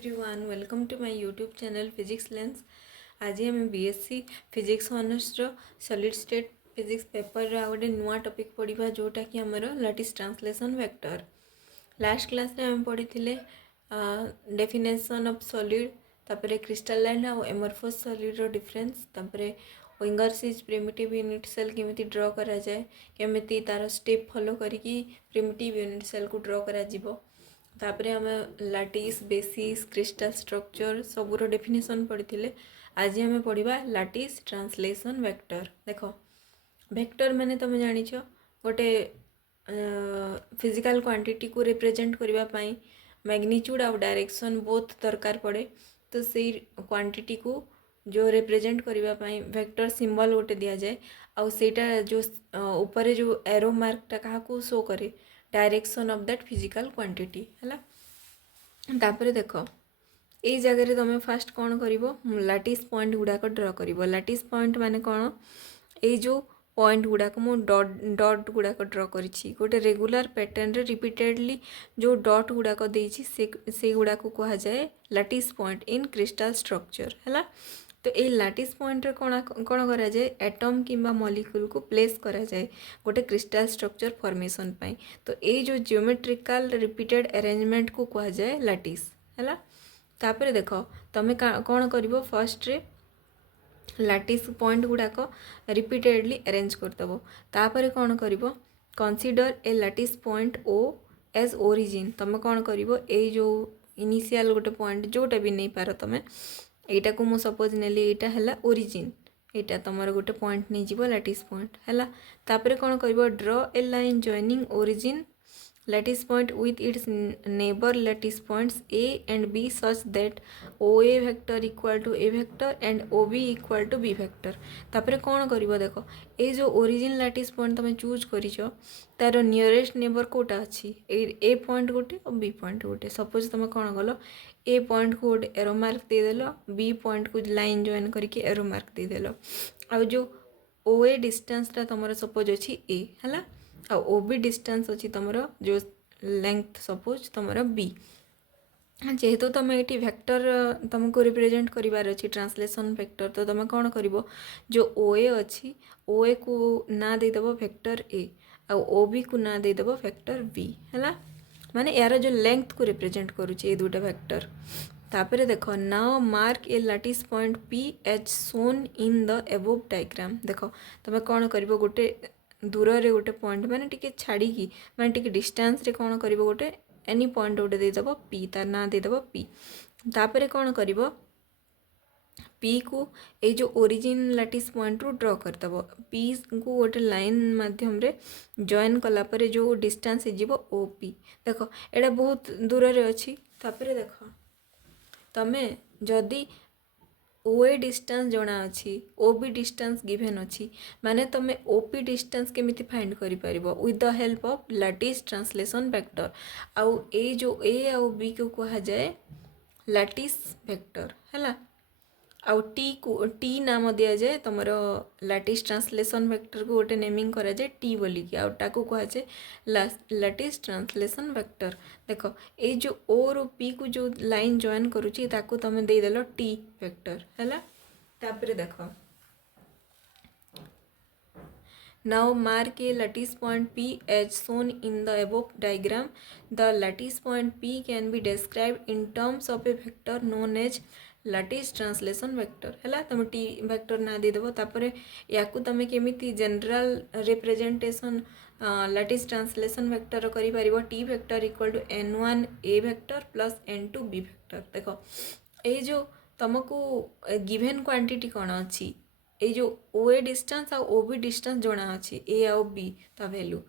Everyone welcome to my YouTube channel physics lens. आज आम BSc physics honours solid state physics paper गोटे नुआ topic पढ़ा जोटा कि आमर lattice translation vector. Last class रे आम पढ़ी डेफिनेशन ऑफ सॉलिड, तापर क्रिस्टलाइन और एमरफस सॉलिड रो डिफरेंस, तापर विंगरसिज प्रिमिटिव यूनिट सेल केमिति ड्रॉ करा जाए, केमिति तार स्टेप फॉलो करिकी प्रिमिटिव यूनिट सेल को ड्रॉ करा जिवो। तापरे आम लाटिस बेसिस क्रिस्टल स्ट्रक्चर सबूर डेफिनेशन पढ़ी। आज आम पढ़ा लाटिस ट्रांसलेशन वेक्टर। देख वेक्टर माने तुम जान गोटे फिजिकल क्वांटिटी को रिप्रेजेंट करने मैग्नीट्यूड और डायरेक्शन बोथ दरकार पड़े। तो से क्वांटिटी को जो रिप्रेजेंट करने वेक्टर सिंबल गोटे दि जाए आईटा जो ऊपर जो एरो मार्कटा क्या शो करे direction of that physical quantity है। तापर देख ये जगह तुम फास्ट कौन कर लाटिस पॉइंट गुड़ाक ड्र कर। लाटिस पॉइंट माने कौन ये जो पॉइंट गुड़ाक मु डॉट डॉट गुड़ाक ड्र करी गोटे रेगुलर पैटर्न रे रिपीटेडली जो डॉट गुड़ाक देछि से गुड़ाक कहा जाए lattice point in crystal structure है। तो ये लाटिस पॉइंट रे कौन कौन करा जाए एटम किंबा मॉलिक्यूल को प्लेस करा जाए गोटे क्रिस्टल स्ट्रक्चर फॉर्मेशन पाई। तो ये जो जियोमेट्रिकल रिपीटेड अरेंजमेंट को कहा जाए लाटिस है। तापर देख तुम कौन कर फर्स्ट रे लाटिस पॉइंट गुड़ाक रिपीटेडली अरेंज करदेव। तापर कौन कर consider a lattice point O as origin. तुम कौन कर जो इनिशियल गोटे पॉइंट जोटा भी नहीं पार तुम यहाँ को मुझे सपोज नेली यहाँ है ओरिजिन, यहाँ तुम गोटे पॉइंट नहीं जीव लाटिस पॉइंट है। तापर कौन कर draw a line joining origin lattice point with its neighbor lattice points A and B such that OA vector equal to A vector and OB equal to B vector। तापर कौन कर देख ये जो ओरिजिन लैटिस पॉइंट तुम choose कर तार nearest neighbour Kota अच्छी ए पॉइंट गोटे और बी पॉइंट गोटे। सपोज तुम कौन कल ए पॉइंट को गोटे एरो मार्क देदेल, बी पॉइंट को लाइन जॉइन करके एरो मार्क देदेल। आ जो OA डिस्टेंसटा तुम सपोज अच्छी ए है आ OB डिस्टेंस अच्छी तुम जो लेंथ सपोज तुम B। जेहेतु तुम ये वेक्टर तुमको रिप्रेजेंट करार अच्छी ट्रांसलेशन वेक्टर, तो तुम कौन कर जो OA अच्छी OA को ना देदेव वेक्टर A आ OB को ना देदेव वेक्टर B है। माने यार जो लेंथ को रिप्रेजेंट करुचे दुटा वेक्टर। तापर देख now mark a lattice point P as shown in the above diagram. देख तुम कौन कर गोटे दूर रे गोटे पॉइंट माने टिके छाड़ी माने टिके डिस्टेंस रे कौन कर गोटे एनी पॉइंट गोटे देदेव P तार ना देदेव P। तापर कौन कर P को ये जो ओरिजिन लाटिस पॉइंट रू ड्रॉ करदेव। P को गोटे लाइन माध्यम रे जॉइन कलापर जो डिस्टेंस जीव OP। देख एटा बहुत दूर रे अच्छी। तापर देख तमें जदि OA डिस्टेंस जना अच्छी OB डिस्टेंस गिवेन अच्छी माने तुम OP डिस्टेंस केमिति फाइंड करि परिबो with the help of lattice translation vector. आउ ए जो A आउ B को कहा जाए लैटिस वेक्टर है। आउ T नाम दि जाए तुम लैटिस ट्रांसलेशन वेक्टर को गोटे नेमिंग करा जाए T बोलिकी आउ कहा जाए लैटिस ट्रांसलेशन वेक्टर। देख ये जो O रो P को जो लाइन जॉइन करुची ताकू तुम देदेल T वेक्टर है। तापर देख now mark a lattice point P as shown in the above diagram. The lattice point P can be described in terms of a vector known as lattice translation vector है। तुम T vector ना देदेव। तापर या तुम केमिति general representation lattice translation vector करि परिबो T vector equal to N1 A vector plus N2 B vector. देख ये जो तुमको गिवेन क्वांटिटी कौन अच्छी ये जो OA डिस्टेंस और OB डिस्टेंस जना अच्छी A आउ B ता वैल्यू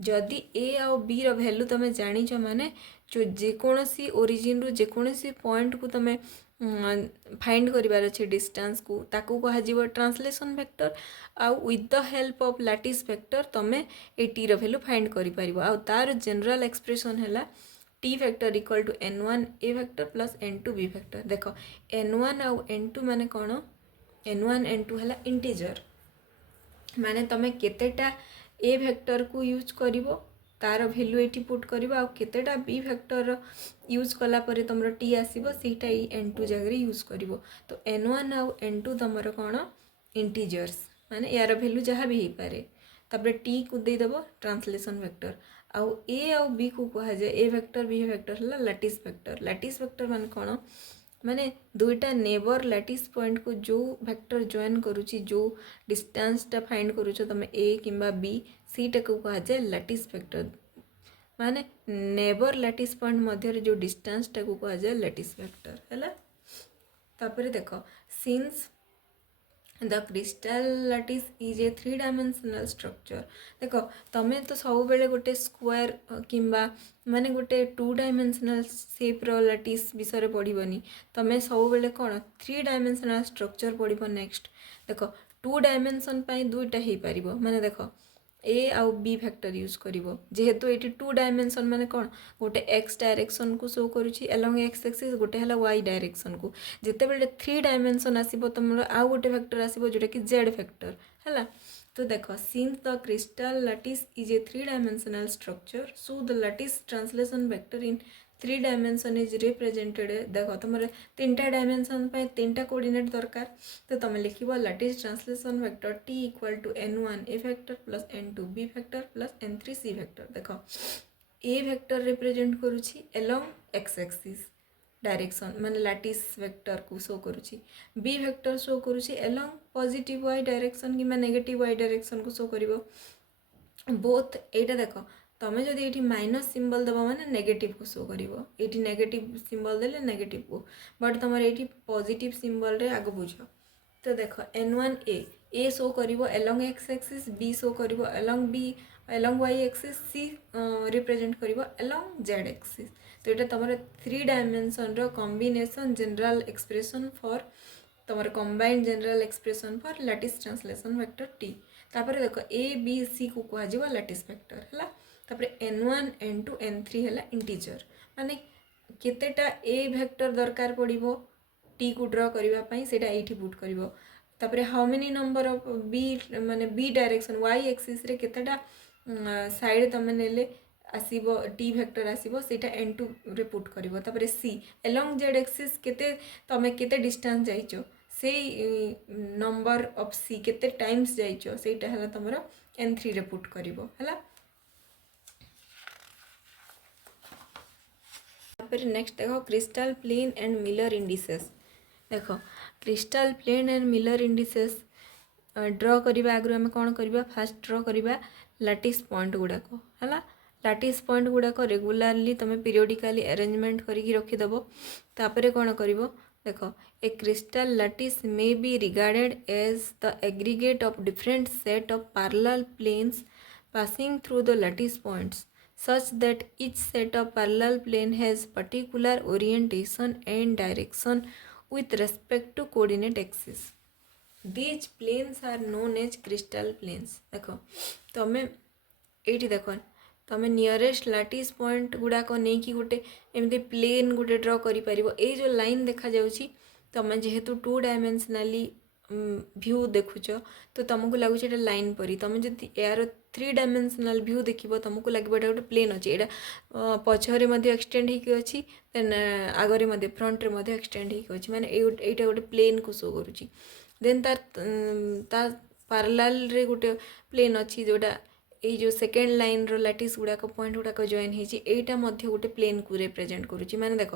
जदि A आउ B रो वैल्यू तुम जानिछ माने जो जेकोसी ओरिजिन रू जेकोसी पॉइंट को तुम फाइंड करिवार अच्छे डिस्टेंस को ताकू कहा जीव ट्रांसलेशन वेक्टर। आउ with the help of lattice vector तुम ए T रो वैल्यू फाइंड करि परिबो। आउ तार जनरल एक्सप्रेशन है T vector equal to N1 A vector plus N2 B vector. देख N1 आउ N2 माने कौन N1 N2 है इंटीजर माने तुम केतेटा A वेक्टर को यूज करिवो तार भैल्यू ये पुट कर केतेटा बी फैक्टर यूज कला परे तुम टी आसो सीटा n2 जगह यूज कर। तो n1 आउ n2 तुम कौन इंटीजर्स माने यार भैल्यू जहाँ भी हो पारे। तापर टी को देदेव ट्रांसलेशन वेक्टर आउ ए आउ बी को कह जाए ए वेक्टर बी वेक्टर है लैटिस वेक्टर। लैटिस वेक्टर माने कौन माने दुईटा नेबर लैटिस पॉइंट को जो वेक्टर जॉइन करुची जो डिस्टेंस टा फाइंड करूछ तुम ए किंबा बी सीटा को कह जाए लैटिस वेक्टर। माने नेबर लैटिस पॉइंट मध्य जो डिस्टेंस टा को कह जाए लैटिस वेक्टर है। तापर देख since the crystal lattice is a 3 dimensional structure. देख तमें तो सब बेले गोटे स्क्वायर किंबा माने गोटे 2 डायमेंशनल शेप्र लैटिस विषय पढ़नी तमें सब बेले कौन 3 डायमेंशनल स्ट्रक्चर पढ़। नेक्स्ट देख 2 डायमेंशन दुईटा हो पार माने देख ए आउ बी फैक्टर यूज करिवो जेहेतु ये 2 डायमेंशन माने कौन गोटे एक्स डायरेक्शन को शो करुच्ची एलोंग एक्स एक्सिस गोटे है वाई डायरेक्शन को। जिते बेले 3 डायमेंशन आसीबो तुम आउ गोटे फैक्टर आसीबो जोटा कि जेड फैक्टर है। तो देख since the crystal lattice is a 3 dimensional structure so the lattice translation vector in 3 dimension is represented. देख तुम 3टा डायमेंशन पे 3टा कोऑर्डिनेट दरकार। तो तुम लिख lattice translation vector T equal to n1 a factor plus n2 b factor plus n3 c factor. देख a factor represent करुच्ची along x axis direction माने लैटिस वेक्टर को शो करुच्ची। बी फैक्टर शो करुच्ची एलोंग पॉजिटिव वाई डायरेक्शन कि negative y direction को show करिवो both. एटा देख तमें जदि ये माइनस सिंबल दबा माने नेगेटिव को शो करिवो ये नेगेटिव सिंबल देले नेगेटिव को बट तुम ये पॉजिटिव सिंबल रे आग बुझ। तो देख n1 ए शो करिवो along x axis b show करिवो along b along y axis c represent करिवो एलोंग जेड एक्सिस। तो ये तुम 3 डायमेंशन रो कॉम्बिनेशन जनरल एक्सप्रेशन फॉर तुम combined general expression for lattice translation vector T. तापर देख ए बी सी को कह लैटिस वेक्टर है। तापर n1 n2 n3 है इंटीजर माने केतेटा ए वेक्टर दरकार पड़िबो टी को ड्रॉ करने सेटा एठी पुट करिवो। तापर how many number of B माने बी डायरेक्शन वाई एक्सिस रे केतेटा साइड तमे नेले आसीबो टी वेक्टर आसीबो सेटा n2 रे पुट करिवो। तापर सी एलोंग जेड एक्सिस केते तमे केते डिस्टेंस जाइचो से नंबर ऑफ सी केते टाइम्स जाइचो सेटा हला तमरो n3 रे पुट करिवो हला। नेक्स्ट देख crystal plane and Miller indices. देख crystal plane and Miller indices draw करने आगु आम कौन करवा फास्ट ड्रॉ करवा लैटिस पॉइंट गुड़ाक है। लैटिस पॉइंट गुड़ाक रेगुलारली तुम पीरियडिकली अरेंजमेंट करके रखीदेव। तापर कौन कर देख a crystal lattice may be regarded as the aggregate of different set of parallel planes passing through the lattice points such that each set of parallel plane has particular orientation and direction with respect to coordinate axis. These planes are known as crystal planes. देख तमें ये देख तमें nearest lattice point गुड़ाक नहीं कि गोटे एमती plane गोटे ड्रॉ कर जो लाइन देखा जाउची तमें जेहेतु 2 डायमेंशनली व्यू देखुच तो तुमको लगुच ये लाइन परी तुम जब यार 3 डायमेंशनल व्यू देख तुमको लगे गोटे प्लेन अच्छे यहाँ पछरे एक्सटेंड होती देन आगे फ्रंट रे एक्सटेंड होती माने यहाँ गोटे प्लेन को शो करुच्ची। देन तार पैरेलल रे गोटे प्लेन अच्छी जोटा ये जो सेकेंड लाइन रो लैटिस गुड़ाक पॉइंट गुड़ाक जॉइन होती यहाँ गोटे प्लेन को रिप्रेजेंट करुच्ची। माने देख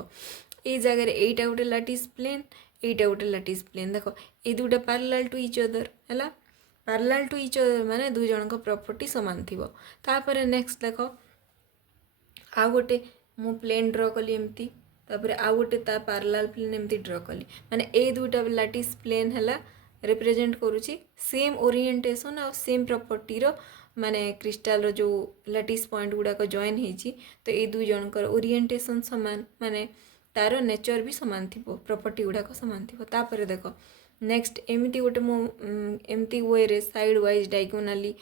ये जगह यहाँ गोटे लैटिस प्लेन यहाँ गोटे लैटिस प्लेन देख ये दुटा पैरेलल टू ईच अदर है। पैरेलल टू ईच अदर माने दुई जनक प्रॉपर्टी समान थी। तापर नेक्स्ट देख आ गोटे मु प्लेन ड्रॉ कली एमती तापर आ गोटे ता पैरेलल प्लेन एमती ड्रॉ कली माने ए दुटा लैटिस प्लेन है रिप्रेजेंट करुच्ची सेम ओरिएंटेशन और सेम प्रॉपर्टी रो माने क्रिस्टल रो जो लैटिस पॉइंट गुड़ाक जॉइन होती तो ये दुई जनकर ओरिएंटेशन समान माने तार नेचर भी समान थी प्रॉपर्टी गुड़ाक समान थी। तापर देख नेक्स्ट एमती गोटे एमती वे रे side wise diagonally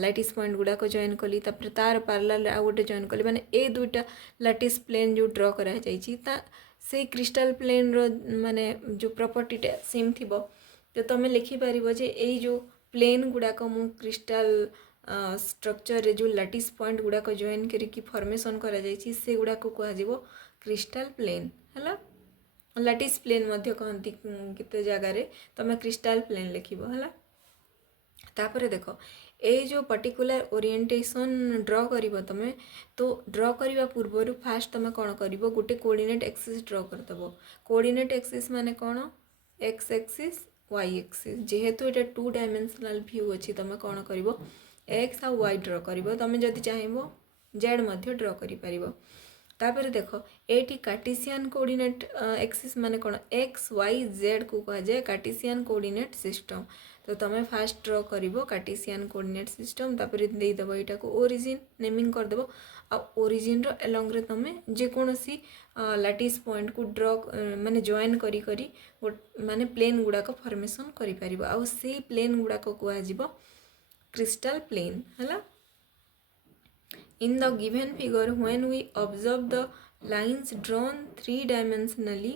lattice point गुड़ाक जॉइन कली तापर तार पैरेलल आ गोटे जॉइन कली माने ए दुईटा लैटिस प्लेन जो ड्रॉ करा जाइछि ता से क्रिस्टल प्लेन रो माने जो प्रॉपर्टीटा सेम थी तो तुम लिखिपार जे ये जो प्लेन गुड़ाक मु क्रिस्टल स्ट्रक्चर रे जो लैटिस पॉइंट गुड़ाक जॉइन करिकी फॉर्मेशन करा जायछि से गुड़ाक कुहाजिवो क्रिस्टल प्लेन हला लैटिस प्लेन मध्य कहती केते जगार तुम क्रिस्टल प्लेन लिखिबो हला तापर देख ए जो पर्टिकुलर ओरिएंटेशन ड्र करिवो तमे तो ड्र करबा पूर्व फास्ट तुम कौन करिवो गोटे कोऑर्डिनेट एक्सिस ड्र करदबो कोऑर्डिनेट एक्सिस माने कौन एक्स एक्सिस वाई एक्सिस जेहेतु एटा 2 डायमेंशनल व्यू अछि तुम कौन करिवो एक्स आ वाई ड्र करिवो तुम जदि चाहिबो जेड मध्य ड्र करि परिवो तापर देख एटी कार्टेशियन कोऑर्डिनेट एक्सिस माने कौन एक्स वाई जेड को कहा जाए कार्टेशियन कोऑर्डिनेट सिस्टम तो तुम फास्ट ड्र करिवो कार्टेशियन कोऑर्डिनेट सिस्टम तापर दे देबो एटा को ओरिजिन नेमिंग कर देबो आ ओरिजिन रो अलोंग रे तुम जे कोनोसी लैटिस पॉइंट को ड्र माने जॉइन करी करी माने प्लेन गुडा को फॉर्मेशन करि परिबो आ से प्लेन गुडा को कहा जिवो क्रिस्टल प्लेन हला In the given figure, when we observe the lines drawn three-dimensionally,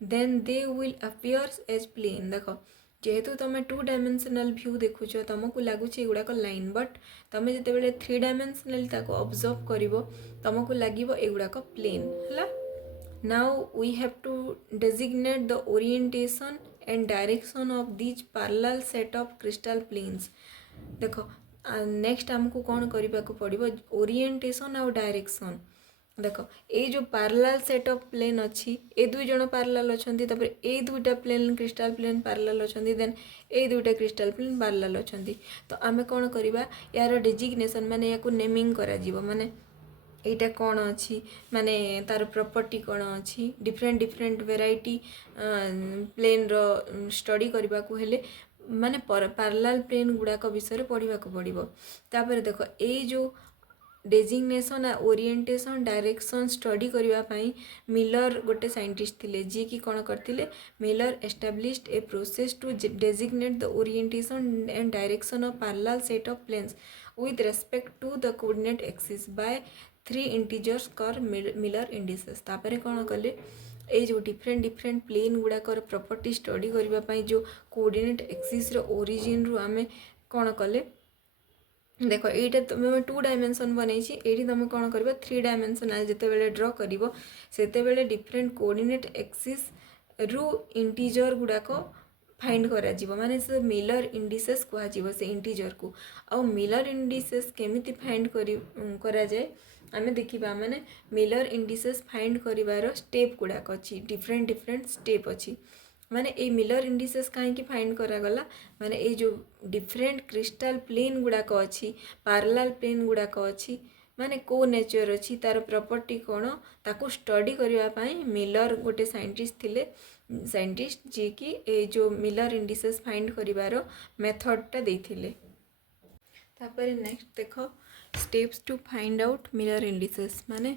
then they will appear as plane. देखो जेहेतु तुम 2 डायमेंशनल व्यू देखुच तुमको लगुच एगुड़ाक लाइन बट तुम जिते 3 डायमेंशनल ताको ऑब्जर्व करिवो तुमको लागिवो एगुड़ाक प्लेन हला now we have to designate the orientation and direction of these parallel set of crystal planes देखो नेक्स्ट आमको कौन करने को पड़ो ओरिएंटेशन आउ डायरेक्शन देख ये जो पैरेलल सेट ऑफ प्लेन अच्छी ए दुई जन पैरेलल अच्छा ए दुईटा प्लेन क्रिस्टल प्लेन पैरेलल अच्छा देन ए दुईटा क्रिस्टल प्लेन पैरेलल अच्छा तो आम कौन करवा यार डेजिग्नेशन माने या नेमिंग करा जीवो माने एटा कौन अच्छी माने तार प्रॉपर्टी कौन अच्छी डिफरेंट डिफरेंट वेराइटी प्लेन रो स्टडी करबा को हेले माने पैरेलल प्लेन गुड़ाक विषय पढ़ा पड़ो तापर देख ये जो डेजिग्नेशन आ ओरिएंटेशन डायरेक्शन स्टडी करने मिलर गोटे साइंटिस्ट थिले जी की कौन करते Miller established a process to designate the orientation and direction of parallel set of planes with respect to the coordinate axis by 3 integers कर मिलर इंडिसेस तापर कौन कले ये जो डिफरेंट डिफरेंट प्लेन गुड़ाकर प्रॉपर्टी स्टडी करने जो कोऑर्डिनेट एक्सिस रो origin रु आमे कौन कले देख ये तुम 2 डायमेंशन बनई ये तुम कौन कर 3 डायमेंशनल जिते ड्र कर डिफरेंट कोऑर्डिनेट एक्सिस रु इंटीजर गुड़ाक फाइंड करा जीवो माने से मिलर इंडिसेस कहा जीवो से इंटीजर को आ मिलर इंडिसेस केमिति फाइंड करा जाए आमे देखिबा माने मिलर इंडिसेस फाइंड करिवार स्टेप गुड़ाक अच्छी डिफरेंट डिफरेंट स्टेप अच्छी माने ए मिलर इंडिसेस कहीं फाइंड करा गला माने ए जो डिफरेंट क्रिस्टल प्लेन गुड़ाक अच्छी पैरेलल प्लेन गुड़ाक अच्छी माने को नेचर अच्छी तार प्रॉपर्टी कौन ताको स्टडी करने मिलर गोटे साइंटिस्ट थिले साइंटिस्ट जी की ए जो मिलर इंडिसेस फाइंड करिवार मेथडटा देथिले तापर नेक्स्ट देख steps to find out Miller indices माने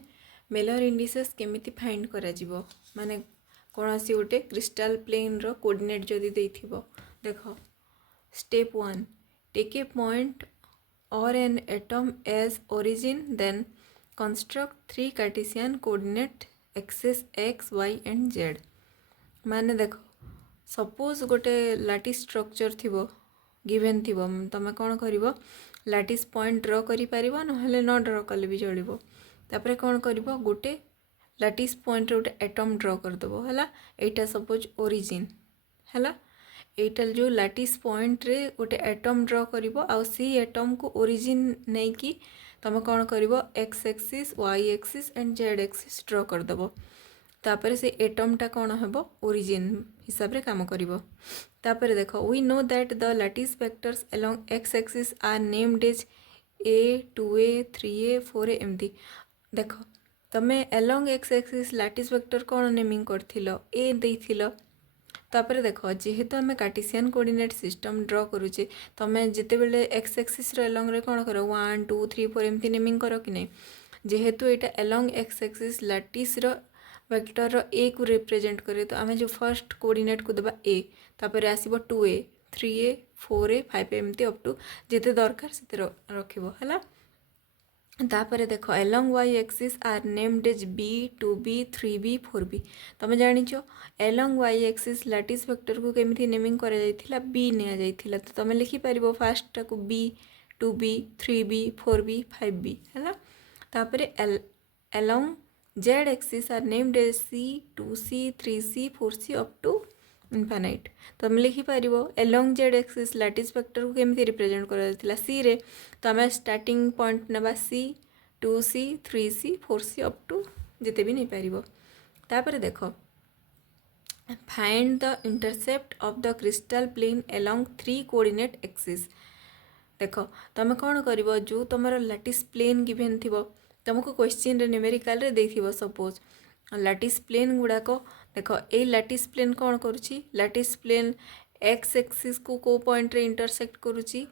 मिलर इंडिसेस केमिति फाइंड करा जीवो माने कौन सी गोटे क्रिस्टल प्लेन रो कोऑर्डिनेट जदि देथिबो देख step 1 take a point or an atom as origin, then construct 3 Cartesian coordinate axes x, y and z. माने देखो सपोज गोटे लैटिस स्ट्रक्चर थिबो गिवन थिबो तमे कौन करिवो लैटिस पॉइंट ड्र करि परिबो नहले न ड्र कले भी चलिबो तापरे कौन करिवो गोटे लैटिस पॉइंट रे गोटे एटम ड्र कर दबो हला एटा सपोज ओरिजिन हला एटा जो लैटिस पॉइंट रे गोटे एटम ड्र करिवो आ सी एटम को ओरिजिन नै कि तमे कौन करिवो x axis y axis and z axis draw कर दबो तापर से एटमटा कौन हेबो ओरिजिन हिसाब रे काम करिवो तापर देखो we know that the lattice vectors along x axis are named as a 2a 3a 4a एमती देखो तमे along x axis lattice vector कौन नेमिंग करथिलो a देथिलो तापर देख जेहेतु आम कार्टेशियन कोऑर्डिनेट सिस्टम ड्र करुचे तमें जिते बेले एक्स एक्सिस एलोंग रे कौन कर 1 2 3 4 एमती नेमिंग कर कि नहीं जेहेतु यहाँ along x axis lattice vector A को रिप्रेजेंट करे तो आम जो फर्स्ट कोऑर्डिनेट को देबा ए तापर आसीबो 2a 3a 4a 5a एमती अप टू जिते दरकार से रखिबो हला तापर देख along y axis are named as b 2b 3b 4b तुम जानिच along y axis lattice vector को केमिति नेमिंग करा जायथिला बी निया जायथिला तो तुम लिखि परिबो फास्ट को B 2b 3b 4b 5b है तापर along z axis are named as c 2c 3c 4c up to infinite तुम लिखिपर along z axis lattice vector को केमती रिप्रेजेंट कर सी रे तो आम स्टार्टिंग पॉइंट ना c 2c 3c 4c up to जिते भी नहीं पार तापर देख find the intercept of the crystal plane along 3 coordinate axis देख तुम कौन कर जो तुम लैटिस प्लेन गिवेन थी तुमको क्वेश्चन रे न्यूमेरिकल रे देथिबो सपोज लैटिस प्लेन गुड़ाक देख ए लैटिस प्लेन कौन करुच्ची लैटिस प्लेन एक्स एक्सिस को पॉइंट रे इंटरसेक्ट करुच्ची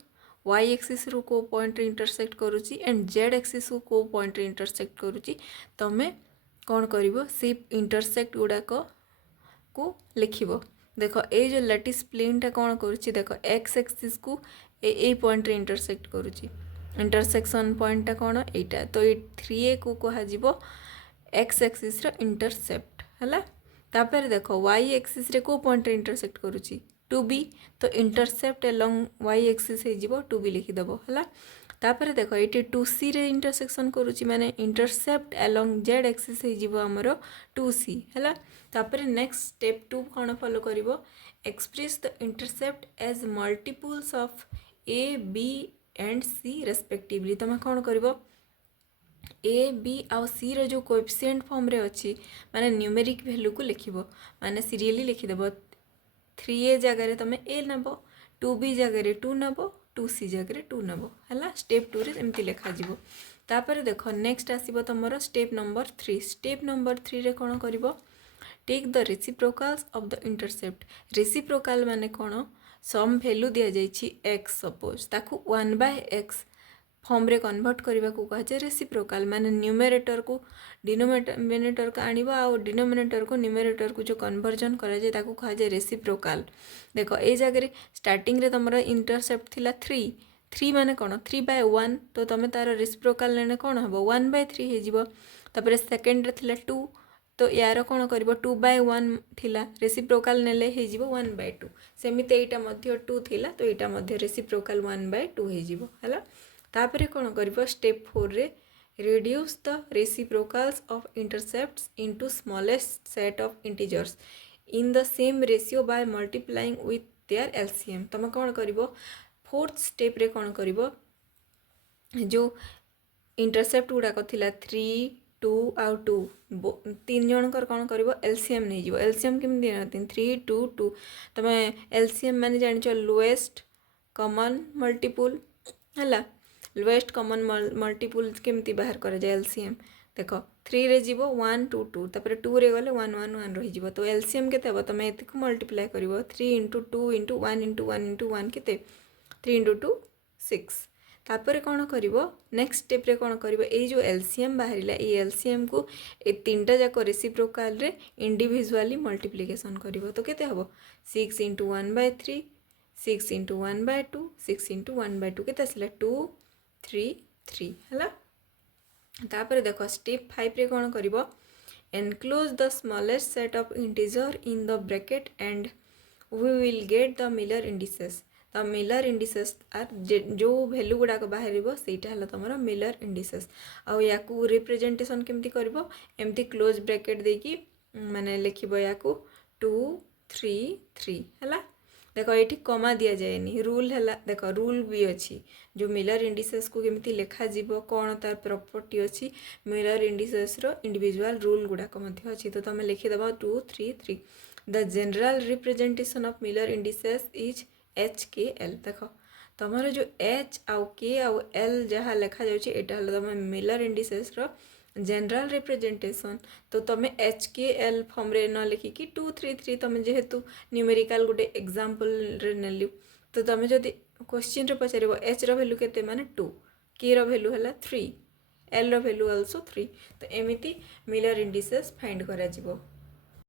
वाई एक्सिस रू को पॉइंट रे इंटरसेक्ट करुच्ची एंड जेड एक्सिस को पॉइंट रे इंटरसेक्ट करुच्ची तमें कौन कर से इंटरसेक्ट गुड़ाक को लिखिबो देख ए जो लैटिस प्लेनटा कौन करुच्ची देख एक्स एक्सिस को ए पॉइंट रे इंटरसेक्ट करुच्ची इंटरसेक्शन पॉइंटा कौन एटा तो ये 3a को कह एक्स एक्सिस रो इंटरसेप्ट है तापर देख वाई एक्सिस रे को पॉइंट रे इंटरसेक्ट करुच्ची 2b तो इंटरसेप्ट एलोंग वाई एक्सिस हो 2b लिखिदेव है तापर देख ये 2c रे इंटरसेक्शन करुच्ची माने इंटरसेप्ट एलोंग जेड एक्सिस हो आमर 2c है तापर नेक्स्ट स्टेप 2 कौन फॉलो करिवो express the intercept as multiples of a b and c respectively तुम कौन कर a b आउ c रो जो कोएफिशिएंट फॉर्म रे अच्छी माने न्यूमेरिक वैल्यू को लिखिबो माने सीरियली लिखिदेव 3a जगह तुम a नब 2b जगह 2 नब 2c जगह 2 नब है स्टेप 2 रे एमती लिखा जिवो तापर देख नेक्स्ट आसीबो तुमरो स्टेप नंबर 3 रे कौन करिवो take the reciprocals of the intercept reciprocal माने कौन सम वैल्यू दि जाइछि x सपोज ताकू 1/x फॉर्म रे कन्वर्ट करने को कहुए रेसिप्रोकाल माने न्यूमरेटर को डिनोमिनेटर को आनिबा आ डिनोमिनेटर को न्यूमरेटर को जो कन्वर्जन करा जाए ताकू कहुए रेसिप्रोकाल देख ए जगह स्टार्टिंग रे तुम इंटरसेप्ट थिला 3 माने कौन 3/1 तो तुम तार रेसिप्रोकाल लेने कौन हम 1/3 हो तापर सेकेंड रे थिला 2 तो यार कौन कर 2/1 थिला रेसिप्रोकाल नेले हो 1/2 सेमिते एटा मध्य 2 थिला तो एटा मध्य रेसिप्रोकाल 1/2 हो है तापर कौन कर स्टेप 4 रे reduce the reciprocals of intercepts into smallest set of integers in the same ratio by multiplying with their LCM तुम कौन कर फोर्थ स्टेप रे कौन कर जो इंटरसेप्ट गुड़ाक थिला 3 2 आउ 2 तीन जनकर कौन कर एलसीएम नहीं जीवो एलसीएम केमती 3 2 2 तुम एलसीएम माने जानिच लोएस्ट कॉमन मल्टीपुल है लोएस्ट कॉमन मल्टीपुल केमती बाहर कर जाए एलसीएम देख 3 रे जीवो 1 2 2 तापर 2 रे गले 1 1 1 रही जीवो तो एलसीएम केते हबो तुम एति को मल्टीप्लाई करिवो 3 * 2 * 1 * 1 * 1 केते 3 * 2 6 तापर कौन कर नेक्स्ट स्टेप रे कौन कर जो एलसीएम बाहरिला ये एलसीएम को ए तीनटा जाक रेसिप्रोकाल रे इंडिविजुअली मल्टीप्लिकेशन कर तो केते हबो 6 * 1/3 6 * 1/2 6 * 1/2 केते आसला 2 3 3 है तापर देख स्टेप 5 रे कौन कर enclose the smallest set of integer in the bracket and we will get the Miller indices तो मिलर इंडिसेस आर जो वैल्यू गुड़ाक बाहर से तुम मिलर इंडिसेस आउ या रिप्रेजेंटेशन केमती कर एमती क्लोज ब्रैकेट देकी माने लिखिबो या 2 3 3 है देख ये कमा दि जाए रूल है देख रूल भी अच्छी जो मिलर इंडिसेस को केमती लिखा जीवो कौन तार प्रॉपर्टी अच्छी मिलर इंडिसेस रो इंडिविजुअल रूल गुड़ाक अच्छी तो तुम लिखिदेव 2 3 3 the general representation of Miller indices is HKL देख तुम जो H आउ K आउ L जहाँ लिखा जाए तुम मिलर इंडिसेस रो जनरल रिप्रेजेंटेशन तो तुम HKL फॉर्म रे न लिखिकी 2 3 3 तुम जेहेतु न्यूमेरिकल गोटे एग्जांपल रे नेलु तो तुम जदि क्वेश्चन रे पचार H रो वैल्यू केते माने 2 K रो वैल्यू है 3 L रो वैल्यू आल्सो 3 तो एमिति मिलर इंडिसेस फाइंड करा जिवो।